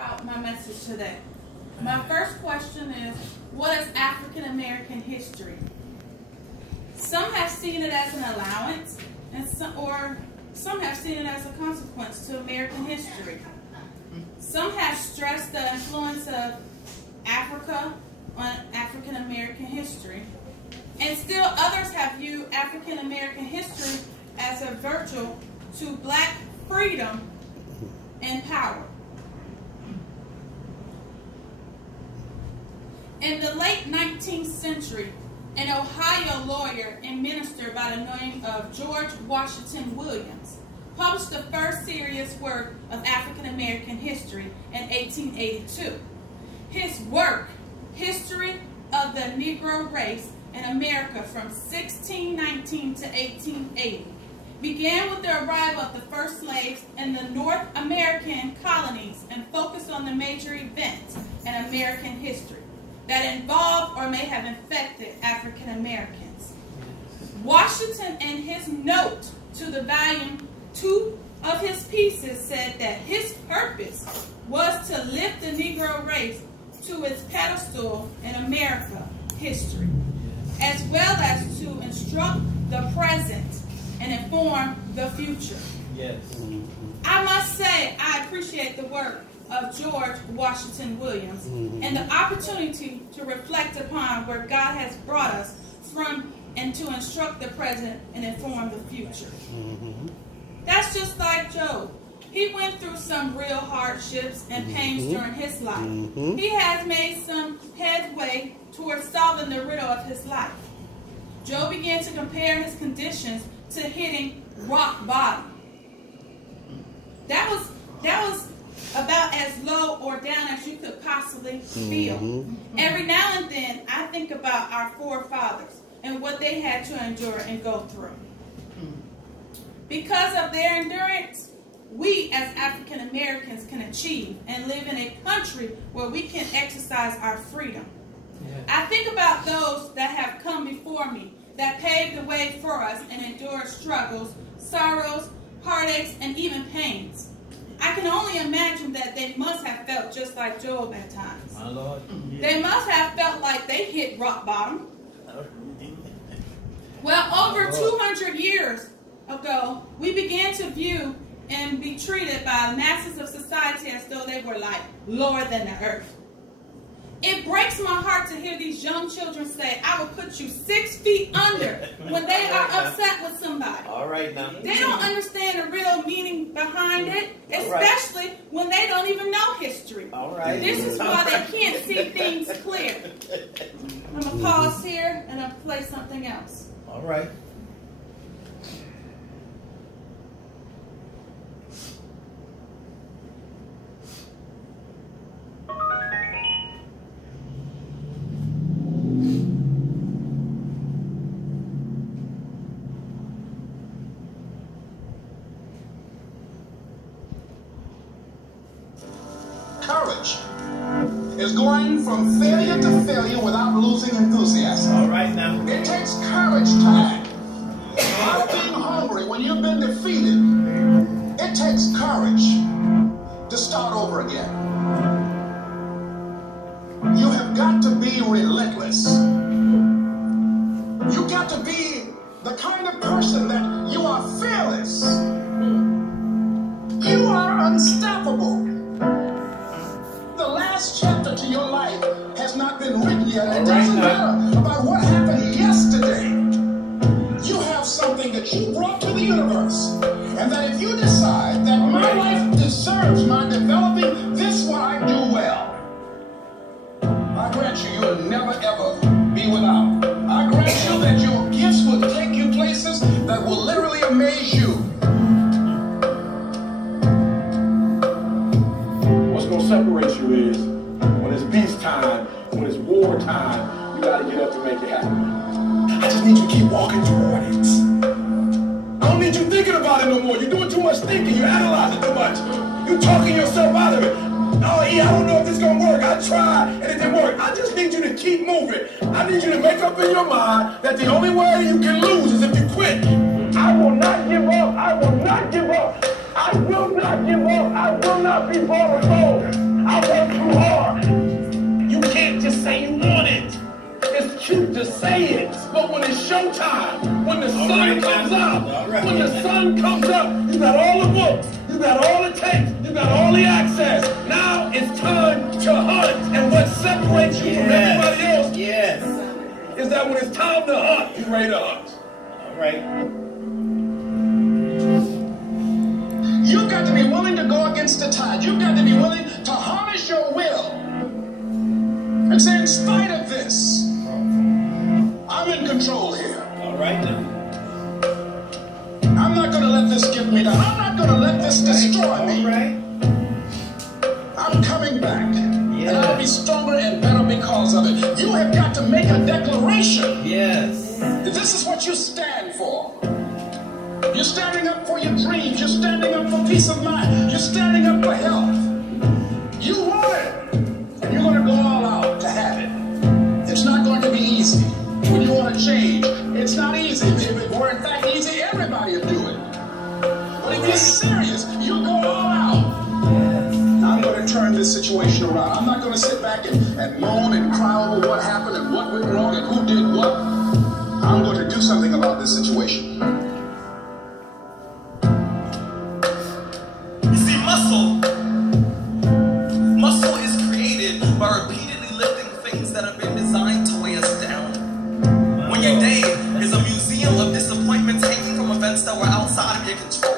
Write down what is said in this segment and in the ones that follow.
About my message today. My first question is, what is African American history? Some have seen it as an allowance, and some have seen it as a consequence to American history. Some have stressed the influence of Africa on African American history, and still others have viewed African American history as a virtue to black freedom and power. In the late 19th century, an Ohio lawyer and minister by the name of George Washington Williams published the first serious work of African American history in 1882. His work, History of the Negro Race in America from 1619 to 1880, began with the arrival of the first slaves in the North American colonies and focused on the major events in American history that involved or may have infected African Americans. Washington, in his note to the volume 2 of his pieces, said that his purpose was to lift the Negro race to its pedestal in America history, as well as to instruct the present and inform the future. Yes. I must say I appreciate the work of George Washington Williams and the opportunity to reflect upon where God has brought us from and to instruct the present and inform the future. That's just like Job. He went through some real hardships and pains during his life. He has made some headway towards solving the riddle of his life. Job began to compare his conditions to hitting rock bottom. That was about as low or down as you could possibly feel. Every now and then, I think about our forefathers and what they had to endure and go through. Because of their endurance, we as African Americans can achieve and live in a country where we can exercise our freedom. I think about those that have come before me, that paved the way for us and endured struggles, sorrows, heartaches, and even pains. I can only imagine that they must have felt just like Job at times. My Lord. They must have felt like they hit rock bottom. Well, over 200 years ago, we began to view and be treated by masses of society as though they were like lower than the earth. It breaks my heart to hear these young children say, I will put you 6 feet under when they are upset with somebody. All right now. They don't understand the real meaning behind it, especially when they don't even know history. All right. This is why they can't see things clear. I'm going to pause here and I'll play something else. All right. Courage is going from failure to failure without losing enthusiasm. All right now. It takes courage to act. While being hungry when you've been defeated, it takes courage to start over again. You have got to be relentless. You got to be the kind of person that you are fearless. You are unstoppable. The last chapter to your life has not been written yet. It doesn't matter about what happened yesterday. You have something that you brought to the universe. And that if you decide that my life deserves my developing this one I do well, I grant you, you will never ever be without. I grant you that your gifts will take you places that will literally amaze you. What's going to separate you is when it's peacetime, when it's wartime, you got to get up to make it happen. I just need you to keep walking toward it. I don't need you thinking about it no more. You're doing too much thinking. You're analyzing too much. You're talking yourself out of it. Oh, yeah, I don't know if this is going to work. I tried and it didn't work. I just need you to keep moving. I need you to make up in your mind that the only way you can lose is if you quit. I will not give up. I will not give up. I will not give up. I will not be brought alone. wartime, when the sun comes up, when the sun comes up, you got all the books, you got all the tapes, you got all the access. Now it's time to hunt. And what separates you from everybody else is that when it's time to hunt, you're ready to hunt. All right. You've got to be willing to go against the tide. You've got to be willing to harness your will and say, in spite of this, I'm in control here. All right then. I'm not going to let this get me down. I'm not going to let this destroy me. All right. I'm coming back. And I'll be stronger and better because of it. You have got to make a declaration. Yes. This is what you stand for. You're standing up for your dreams. You're standing up for peace of mind. You're standing up for health. You want it. And you're going to go all out to have it. It's not going to be easy. When you want to change, it's not easy. If it were in fact easy, everybody would do it. But if you're serious, you go all out. I'm going to turn this situation around. I'm not going to sit back and moan and cry over what happened and what went wrong and who did what. I'm going to do something about this situation. You see, muscle is created by repeatedly lifting things that have been designed to weigh us down. When your day is a museum of disappointments hanging from events that were outside of your control.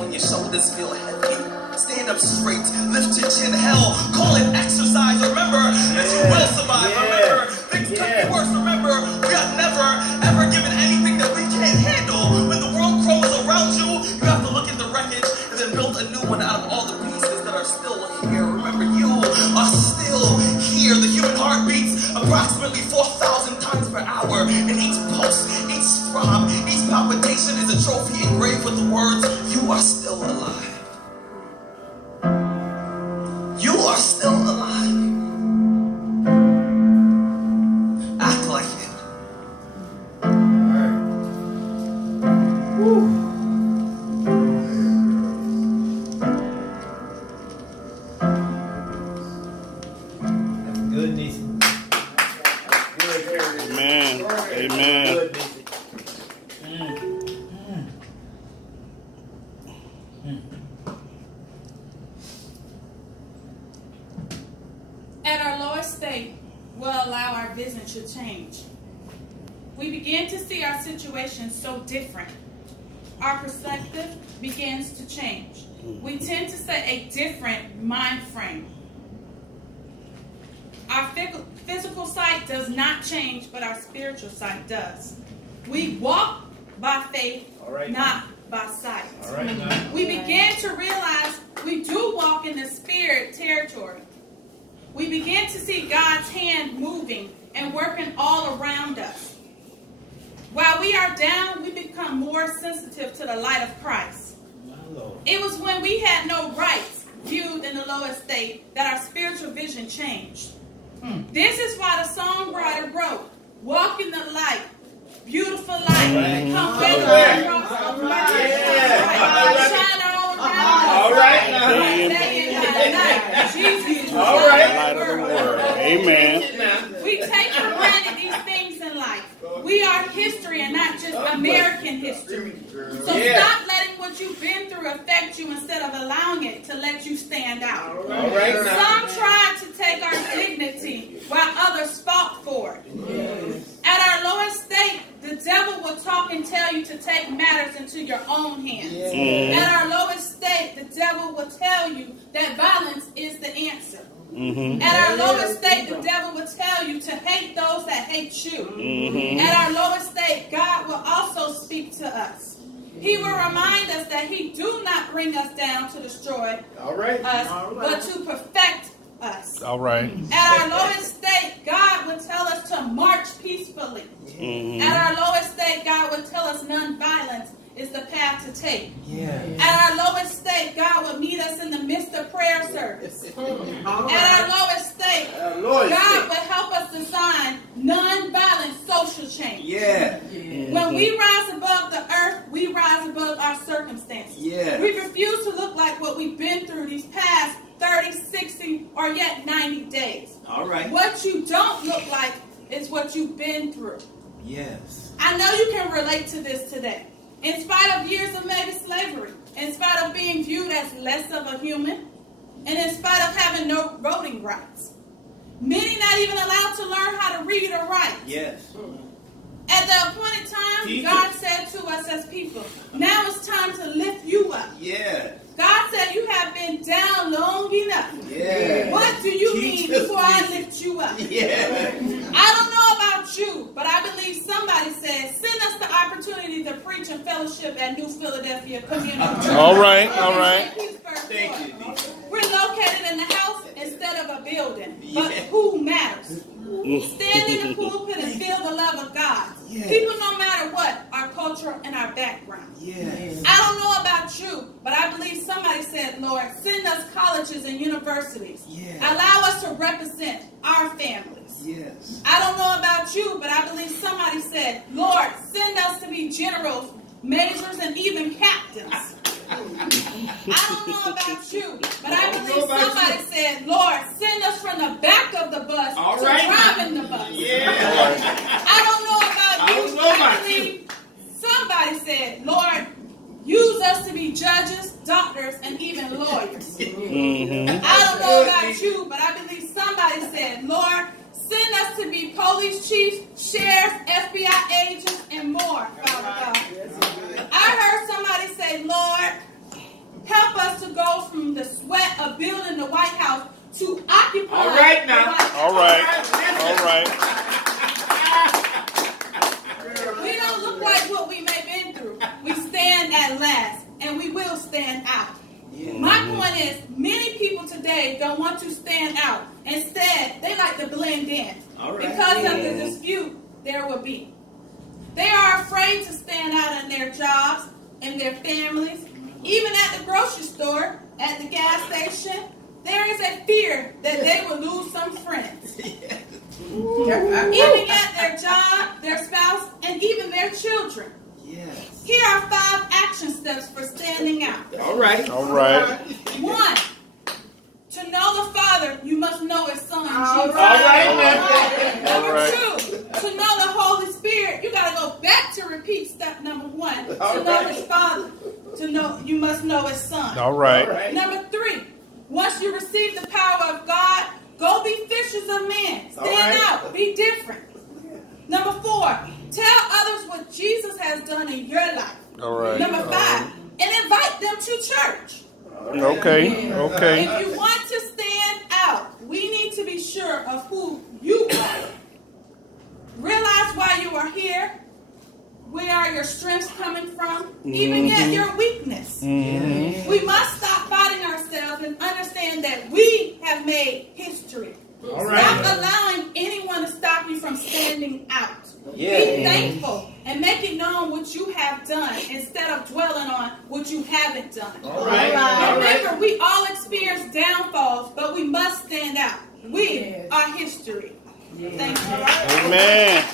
When your shoulders feel heavy, stand up straight, lift your chin, hell, call it exercise. Remember that you will survive. Remember, things could be worse. Remember, we are never, ever given anything that we can't handle. When the world crumbles around you, you have to look at the wreckage and then build a new one out of all the pieces that are still here. Remember, you are still here. The human heart beats approximately 4,000 times per hour, and each pulse, each throb, each palpitation is a trophy engraved with the words, you are still alive. You are still alive. Act like it. That's good, Nisi. Amen. Amen. At our lowest state, we'll allow our vision to change. We begin to see our situation so different. Our perspective begins to change. We tend to set a different mind frame. Our physical sight does not change, but our spiritual sight does. We walk by faith, not by sight. We begin to realize we do walk in the spirit territory. We begin to see God's hand moving and working all around us. While we are down, we become more sensitive to the light of Christ. It was when we had no rights viewed in the lowest state that our spiritual vision changed. This is why the songwriter wrote, walk in the light, beautiful light, come with the cross of mercy, shine all around us, day and night, Jesus is the light of the world. Amen. We take for granted these things in life. We are history and not just American history. So stop letting what you've been through affect you instead of allowing it to let you stand out. Some tried to take our dignity while others fought for it. At our lowest state, the devil will talk and tell you to take matters into your own hands. At our lowest state, the devil will tell you that violence is the answer. At our lowest state, the devil will tell you to hate those that hate you. At our lowest state, God will also speak to us. He will remind us that he do not bring us down to destroy us, but to perfect us. All right. At our lowest state, God will tell us to march peacefully. At our lowest state, God will tell us nonviolence is the path to take. At our lowest state, God will meet us in the midst of prayer service. At our lowest state, God will help us design nonviolent social change. When we rise above the earth, we rise above our circumstances. We refuse to look like what we've been through these past 30, 60, or yet 90 days. What you don't look like is what you've been through. Yes. I know you can relate to this today. In spite of years of maybe slavery, in spite of being viewed as less of a human, and in spite of having no voting rights, many not even allowed to learn how to read or write. Yes. At the appointed time, Jesus. God said to us as people, now it's time to lift you up. Yes. God said you have been down long enough. Yes. What do you need Jesus, before I Jesus. lift you up? Yes. I don't know about you, but I believe somebody said, send us the opportunity to preach and fellowship at New Philadelphia Community Church. All right, all right. Thank you. We're located in the house instead of a building. But Yeah. who matters? Stand in the pulpit and feel the love of God. Yes. People, no matter what, our culture and our background. Yes. I don't know about you, but I believe somebody said, Lord, send us colleges and universities. Yes. Allow us to represent our families. Yes. I don't know about you, but I believe somebody said, Lord, send us to be generals, majors, and even captains. I don't know about you, but I believe somebody said, Lord, send us from the back of the bus to driving the bus. Yeah. I don't know about you, but I believe somebody said, Lord, use us to be judges, doctors, and even lawyers. I don't know about you, but I believe somebody said, Lord, send us to be police chiefs, sheriffs, FBI agents, and more, Father God. I heard somebody say, Lord, help us to go from the sweat of building the White House to occupy the White House. All right. All right. We don't look like what we may have been through. We stand at last, and we will stand out. My point is, many people today don't want to stand out. Instead, they like to blend in. Because of the dispute there will be. They are afraid to stand out in their jobs, in their families, even at the grocery store, at the gas station. There is a fear that they will lose some friends. Even at their job, their spouse, and even their children. Yes. Here are 5 action steps for standing out. All right. All right. 1. To know the Father, you must know His Son, Jesus. All right. Number 2, to know the Holy Spirit, you got to go back to repeat step number 1. To know His Father, you must know His Son. All right. Number 3, once you receive the power of God, go be fishers of men. Stand out. Be different. Number 4, tell others what Jesus has done in your life. All right. Number 5, and invite them to church. Okay. Okay. If you want to stand out, we need to be sure of who you are. Realize why you are here. Where are your strengths coming from? Even yet your weakness. We must stop fighting ourselves and understand that we have made history. Stop allowing anyone to stop you from standing out. Be thankful and make it known what you have done instead of dwelling on what you haven't done. Remember, we all experience downfalls, but we must stand out. We are history. Thank you. Amen.